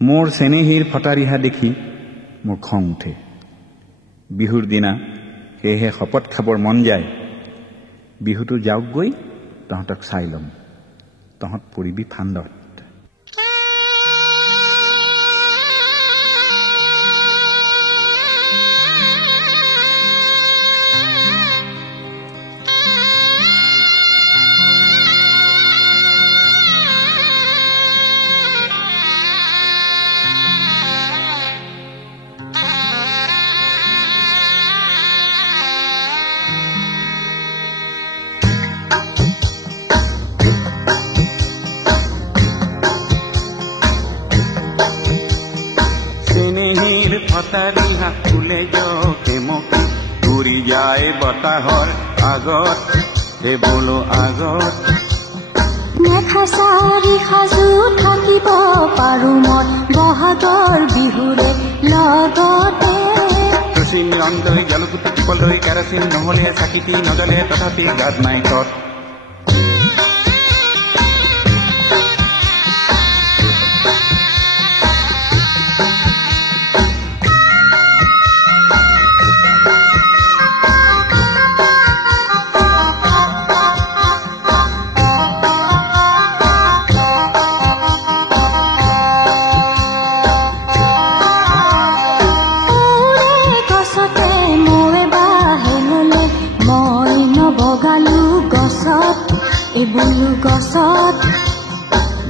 মোৰ চেনেহীৰ ফটা ৰিহা দেখি মোৰ খং উঠে। বিহুৰ দিনা সেয়েহে শপত খাবৰ মন যায়, বিহুটো যাওক গৈ, তহঁতক চাই ল'ম, তহঁত পৰিবি ফান্দত। ফটাৰিহা ফুলে জেমকি ঘূৰি যায় বতাহৰ আগত, হে বোলো আগত। মেখা চাৰি সাজু থাকিব পাৰো মই বহাগৰ বিহুৰে লগতে। তুচিন ৰন্ধৈ জালুকুটি টিপলৈ কেৰাচিন নহলে চাকিটি নজলে, তথাপি গাত নাই তত।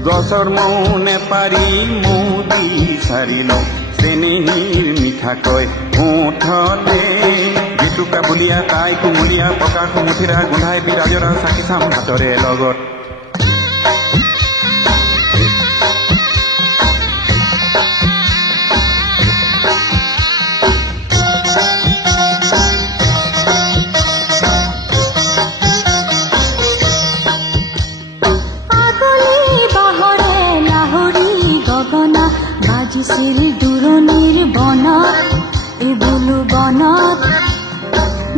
গছৰ মৌ নেপাৰি মৌ দি চাৰি লওঁ, চেনেহীৰ মিঠাকৈ মুঠতে। জেতুকা বুলিয়া তাই কুমলীয়া পকা কুমুঠিৰা গোন্ধাই বিৰাজৰা চাকি চাম ভাতৰে লগত। দূৰণিৰ বনত, এই বোলো বনত।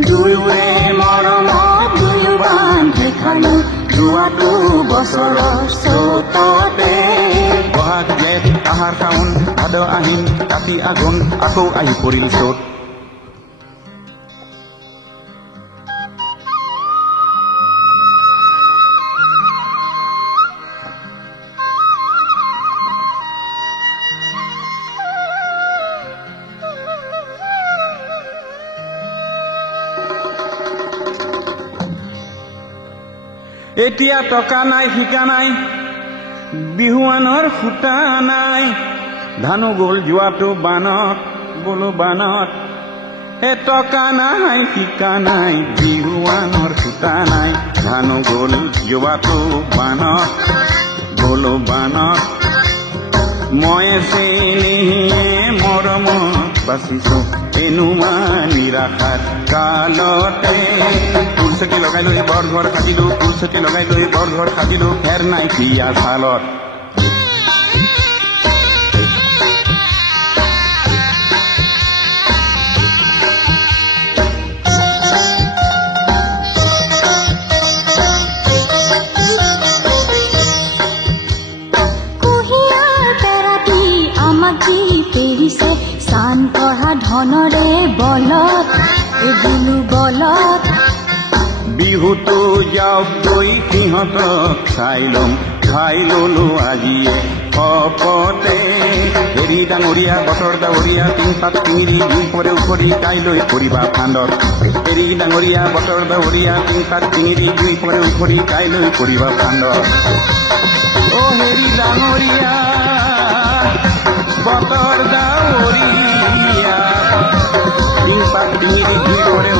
দুয়োৰে মৰমত দুয়ো বান্ধি খালো, যোৱাটো বছৰৰ চততে। বহাগ জেঠ আহাৰ শাওণ ভাদ আহিন কাতি আঘোণ, আকৌ আহি পৰিল চত। এতিয়া টকা নাই শিকা নাই, বিহুৱানৰ সূতা নাই, ধানো গ'ল যোৱাটো বানত, বোলো বানত। টকা নাই শিকা নাই, বিহুৱানৰ সূতা নাই, ধানো গ'ল যোৱাটো বানত, বোলো বানত। মই চেনেহীয়ে মৰমত বাচিছো, এনুমা নিৰাশাৰ কালতে। ফুলচকি লগাই লৈ বৰ ঘৰ সাজিলো, ফুলচকি লগাই লৈ বৰ ঘৰ সাজিলো, ফেৰ নাই বিয়া ছালত। চান পঢ়া ধনৰে বলত, এই বোলো বলত। বিহুটো যাওক গৈ, সিহঁতক চাই ল'ম, খাই ললো আজিয়ে শপতে। হেৰি ডাঙৰীয়া বতৰ ডাৱৰীয়া, টিংপাত টিঙিৰি দুই পৰে উফৰি, কাইলৈ পৰিবা ফান্দত। হেৰি ডাঙৰীয়া বতৰ ডাৱৰীয়া, টিংপাত টিঙিৰি দুই পৰে উফৰি, কাইলৈ পৰিবা ফান্দত। অ হেৰি ডাঙৰীয়া বতৰ ডাৱৰীয়া, টিংপাত টিঙিৰি দুই পৰে